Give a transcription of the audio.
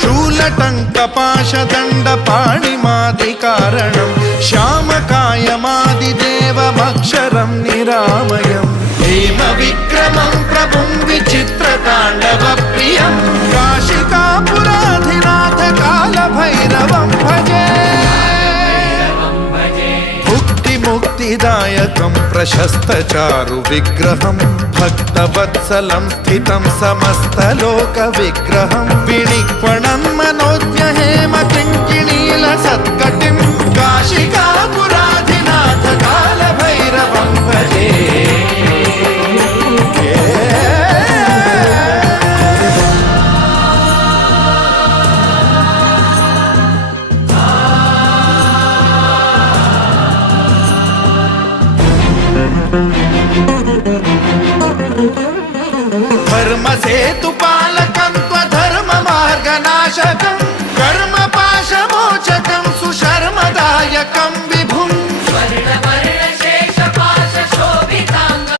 शूलटङ्कपाशदण्डपाणिमादिकारणं श्यामकायमादिदेवमक्षरं निरामयं हेमविक्रमं प्रभुं विचित्रताण्डवप्रियं काशिकापुराधिनाथ कालभैरवं भजे मुक्तिदायकं प्रशस्तचारु विग्रहं भक्तवत्सलं स्थितं समस्तलोकविग्रहं विनिक्वणं